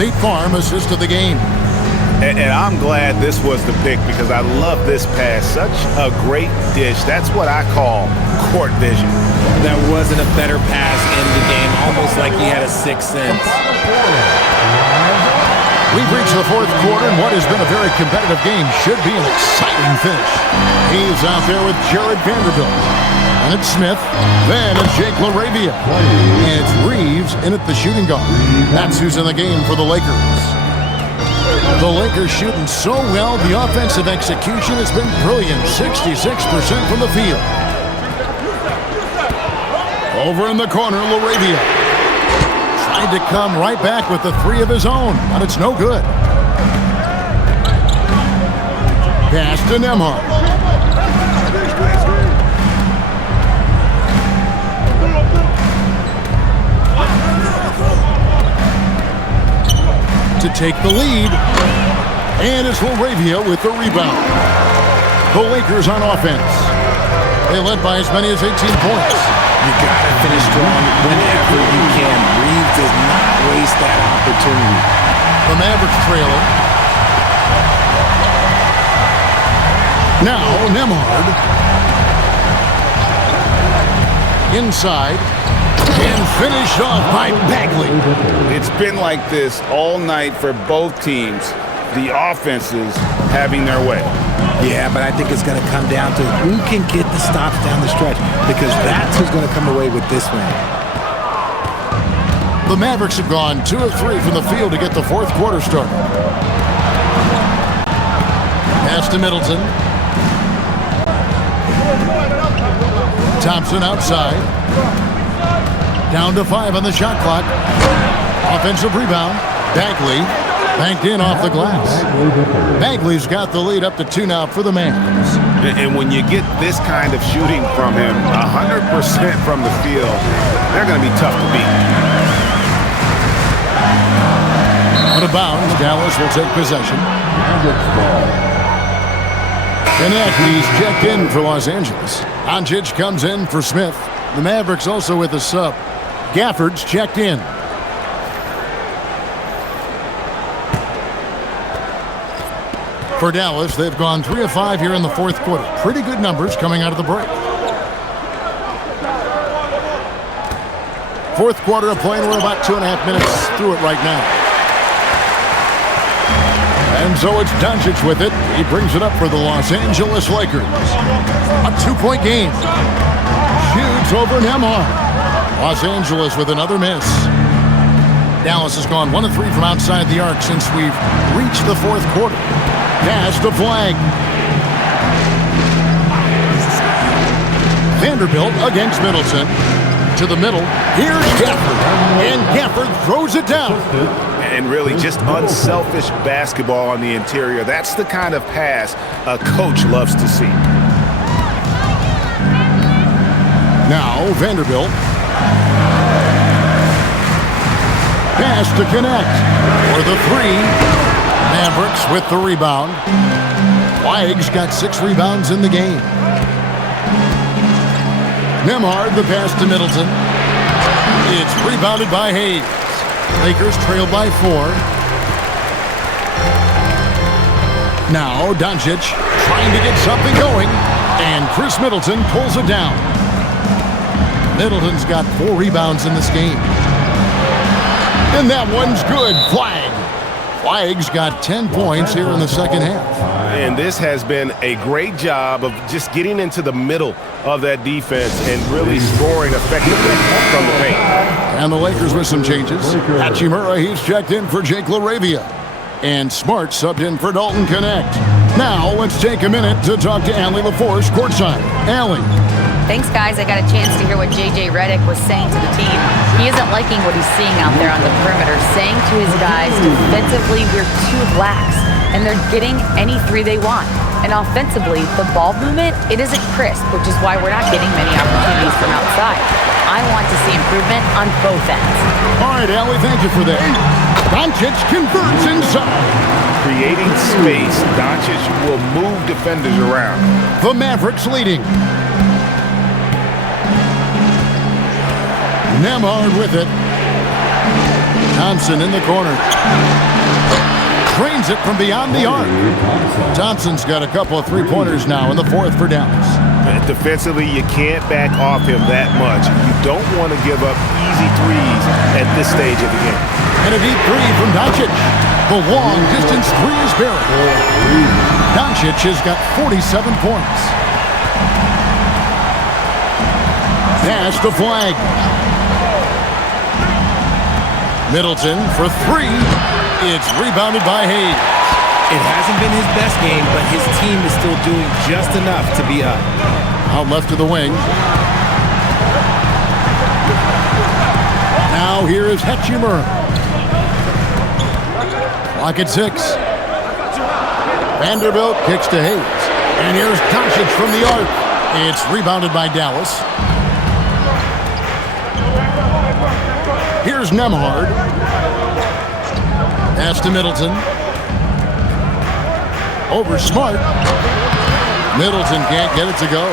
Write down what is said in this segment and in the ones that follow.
State Farm assist of the game. And I'm glad this was the pick because I love this pass. Such a great dish. That's what I call court vision. There wasn't a better pass in the game, almost like he had a sixth sense. We've reached the fourth quarter, and what has been a very competitive game should be an exciting finish. He's out there with Jared Vanderbilt. And it's Smith. Then it's Jake LaRavia. And it's Reeves in at the shooting guard. That's who's in the game for the Lakers. The Lakers shooting so well, the offensive execution has been brilliant. 66% from the field. Over in the corner, LaRavia. Tried to come right back with the three of his own, but it's no good. Pass to Nembhard. To take the lead, and it's LaRavia with the rebound. The Lakers on offense. They led by as many as 18 points. You gotta finish strong whenever you can. Reeves does not waste that opportunity. The Mavericks trailing. Now Nembhard. Inside. And finished off by Bagley. It's been like this all night for both teams. The offenses having their way. Yeah, but I think it's going to come down to who can get the stops down the stretch, because that's who's going to come away with this one. The Mavericks have gone 2 of 3 from the field to get the fourth quarter started. Pass to Middleton. Thompson outside. Down to 5 on the shot clock. Offensive rebound. Bagley banked in off the glass. Bagley's got the lead up to 2 now for the Mavs. And when you get this kind of shooting from him, 100% from the field, they're going to be tough to beat. Out of bounds, Dallas will take possession. And he's checked in for Los Angeles. Doncic comes in for Smith. The Mavericks also with a sub. Gafford's checked in. For Dallas, they've gone 3 of 5 here in the fourth quarter. Pretty good numbers coming out of the break. Fourth quarter of play, and we're about 2.5 minutes through it right now. And so it's Doncic with it. He brings it up for the Los Angeles Lakers. A 2-point game. Shoots over Nembhard. Los Angeles with another miss. Dallas has gone 1 of 3 from outside the arc since we've reached the fourth quarter. Pass to Flag. Vanderbilt against Middleton. To the middle. Here's Gafford. And Gafford throws it down. And really just unselfish basketball on the interior. That's the kind of pass a coach loves to see. Now Vanderbilt. Pass to connect. For the 3. Mavericks with the rebound. Flag's got 6 rebounds in the game. Nembhard, the pass to Middleton. It's rebounded by Hayes. Lakers trail by 4. Now Doncic trying to get something going. And Chris Middleton pulls it down. Middleton's got 4 rebounds in this game. And that one's good. Flag's got 10 points here in the second half. And this has been a great job of just getting into the middle of that defense and really scoring effectively from the paint. And the Lakers with some changes. Hachimura, he's checked in for Jake LaRavia. And Smart subbed in for Dalton Connect. Now let's take a minute to talk to Allie LaForce courtside. Allie. Thanks, guys. I got a chance to hear what J.J. Redick was saying to the team. He isn't liking what he's seeing out there on the perimeter, saying to his guys, defensively, we're too lax, and they're getting any 3 they want. And offensively, the ball movement, it isn't crisp, which is why we're not getting many opportunities from outside. I want to see improvement on both ends. All right, Allie, thank you for that. Doncic converts inside. Creating space, Doncic will move defenders around. The Mavericks leading. Nembhard with it. Thompson in the corner. Trains it from beyond the arc. Thompson's got a couple of three-pointers now in the fourth for Dallas. Defensively, you can't back off him that much. You don't want to give up easy threes at this stage of the game. And a deep three from Doncic. The long-distance three is buried. Doncic has got 47 points. Pass the flag. Middleton for three. It's rebounded by Hayes. It hasn't been his best game, but his team is still doing just enough to be up. Out left to the wing. Now here is Hachimura. Clock at 6. Vanderbilt kicks to Hayes. And here's Doncic from the arc. It's rebounded by Dallas. Here's Nembhard. Pass to Middleton. Over Smart. Middleton can't get it to go.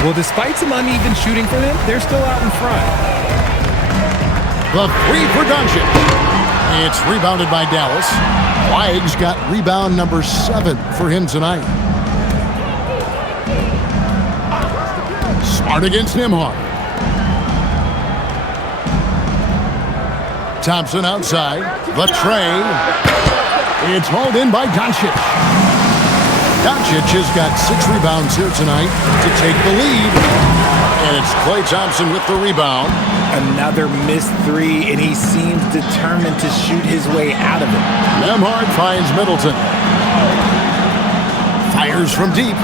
Well, despite some uneven shooting for them, they're still out in front. The three for Doncic. It's rebounded by Dallas. Flag's got rebound number 7 for him tonight. Smart against Nembhard. Thompson outside. The tray. It's hauled in by Doncic. Doncic has got 6 rebounds here tonight to take the lead. And it's Klay Thompson with the rebound. Another missed three, and he seems determined to shoot his way out of it. Nembhard finds Middleton. Fires from deep.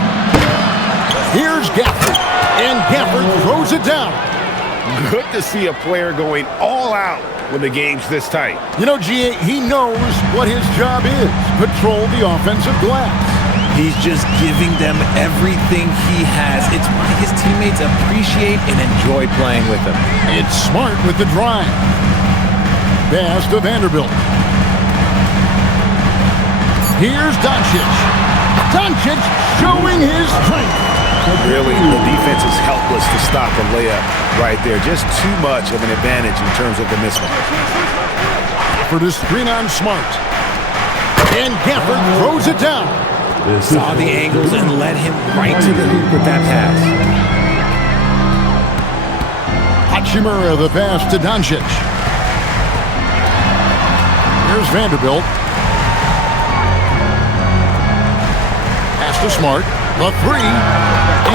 Here's Gafford. And Gafford throws it down. Good to see a player going all out when the game's this tight. You know, G.A., he knows what his job is. Patrol the offensive glass. He's just giving them everything he has. It's why his teammates appreciate and enjoy playing with him. It's Smart with the drive. Pass to Vanderbilt. Here's Doncic. Doncic showing his strength. Really, the defense is helpless to stop a layup right there. Just too much of an advantage in terms of the mismatch. For the screen on Smart. And Gafford throws it down. Saw the angles and led him right to the hoop with that pass. Hachimura the pass to Doncic. Here's Vanderbilt. Pass to Smart. The three.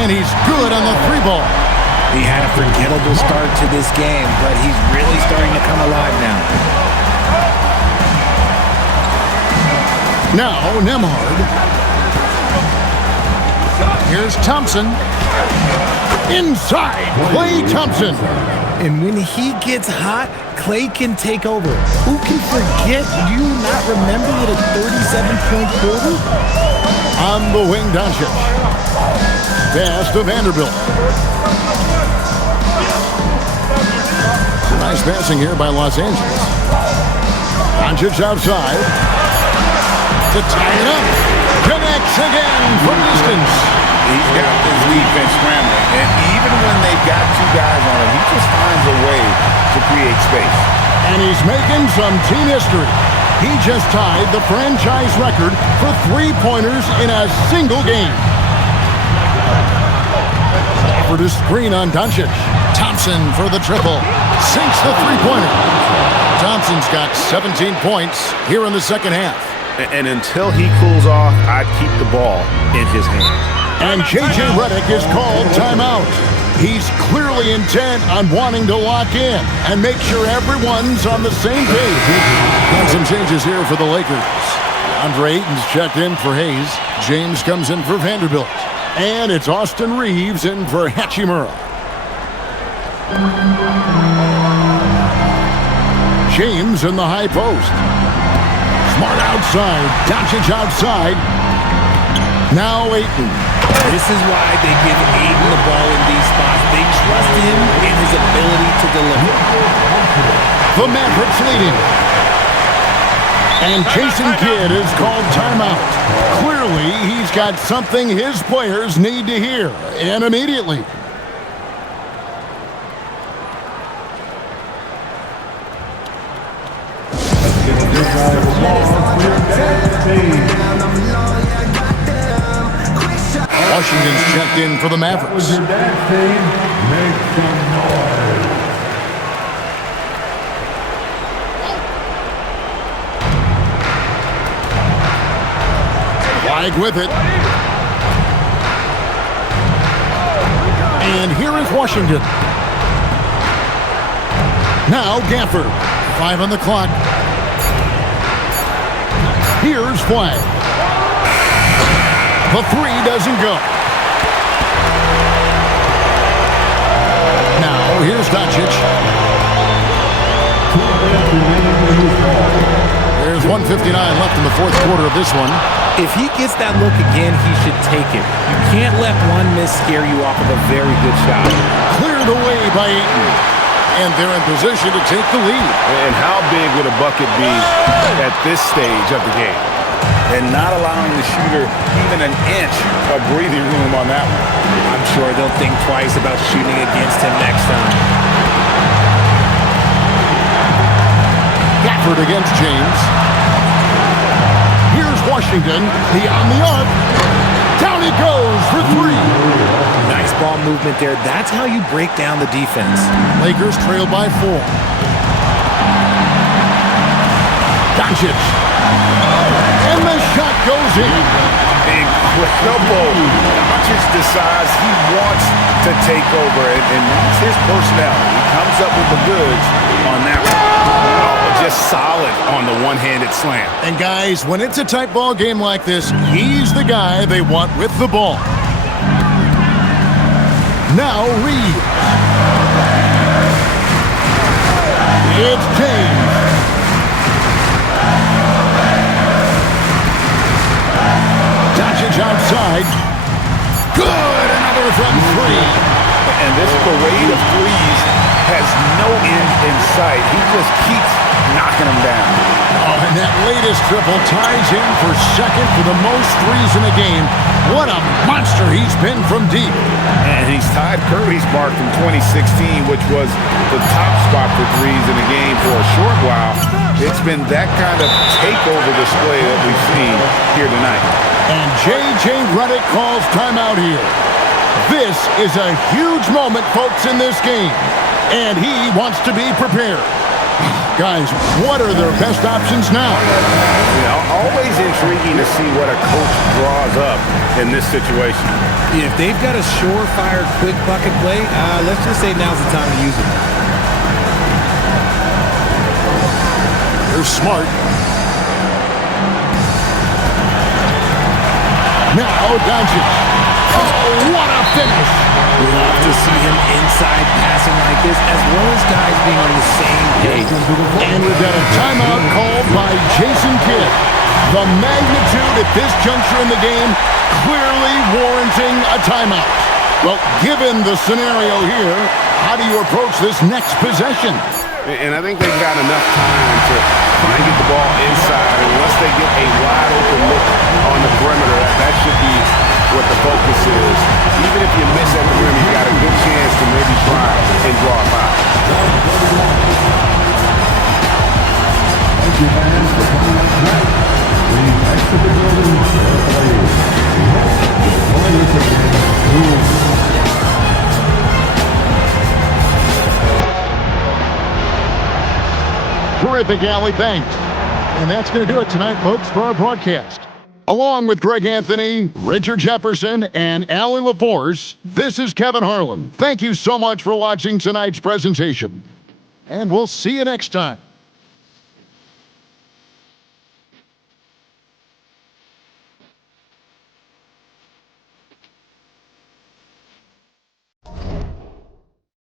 And he's good on the 3 ball. He had a forgettable start to this game, but he's really starting to come alive now. Now Nembhard. Here's Thompson. Inside, Klay Thompson. And when he gets hot, Klay can take over. Who can forget? Do you not remember the 37-point quarter? On the wing, Doncic. Pass to Vanderbilt. Nice passing here by Los Angeles. Doncic outside. To tie it up. Connects again from distance. He's got this defense scrambling, and even when they've got 2 guys on him, he just finds a way to create space. And he's making some team history. He just tied the franchise record for 3-pointers in a single game. For the screen on Doncic. Thompson for the triple. Sinks the 3-pointer. Thompson's got 17 points here in the second half. And until he cools off, I'd keep the ball in his hand. And J.J. Redick is called timeout. He's clearly intent on wanting to lock in and make sure everyone's on the same page. Got some changes here for the Lakers. Andre Ayton's checked in for Hayes. James comes in for Vanderbilt. And it's Austin Reeves in for Hachimura. James in the high post. Smart outside. Doncic outside. Now Ayton. This is why they give Ayton the ball in these spots. They trust him in his ability to deliver. The Mavericks leading. And Jason Kidd is called timeout. Clearly, he's got something his players need to hear, and immediately. Washington's checked in for the Mavericks. Flag with it. And here is Washington. Now Gafford. 5 on the clock. Here's Flag. The three doesn't go. Now here's Doncic. There's 1:59 left in the fourth quarter of this one. If he gets that look again, he should take it. You can't let one miss scare you off of a very good shot. Cleared away by Ayton. And they're in position to take the lead. And how big would a bucket be at this stage of the game? And not allowing the shooter even an inch of breathing room on that one. I'm sure they'll think twice about shooting against him next time. Gafford against James. Here's Washington. He on the arc. Down he goes for three. Nice ball movement there. That's how you break down the defense. Lakers trail by 4. Doncic. And the shot goes in. Incredible. Doncic decides he wants to take over, and that's his personality. He comes up with the goods on that one. Oh, just solid on the one-handed slam. And guys, when it's a tight ball game like this, he's the guy they want with the ball. Now Reed. It's James. Doncic outside. Good! Another from 3. And this parade of threes has no end in sight. He just keeps knocking them down. Oh, and that latest triple ties him for second for the most threes in a game. What a monster he's been from deep. And he's tied Curry's mark from 2016, which was the top spot for threes in the game for a short while. It's been that kind of takeover display that we've seen here tonight. And J.J. Redick calls timeout here. This is a huge moment, folks, in this game. And he wants to be prepared. Guys, what are their best options now? You know, always intriguing to see what a coach draws up in this situation. If they've got a surefire quick bucket play, let's just say now's the time to use it. They're smart. Now Doncic. Oh, what a finish. Love to see him inside passing like this, as well as guys being on the same page. And we've got a timeout called by Jason Kidd. The magnitude at this juncture in the game clearly warranting a timeout. Well, given the scenario here, how do you approach this next possession? And I think they've got enough time to try and get the ball inside. And once they get a wide open look on the perimeter, that should be what the focus is. Even if you miss at the rim, you got a good chance to maybe try and draw a foul. Thank you, fans, for coming out tonight. Please exit the building carefully. We hope you enjoy this again. Terrific alley bank. And that's going to do it tonight, folks, for our broadcast. Along with Greg Anthony, Richard Jefferson, and Alan LaForce, this is Kevin Harlan. Thank you so much for watching tonight's presentation. And we'll see you next time.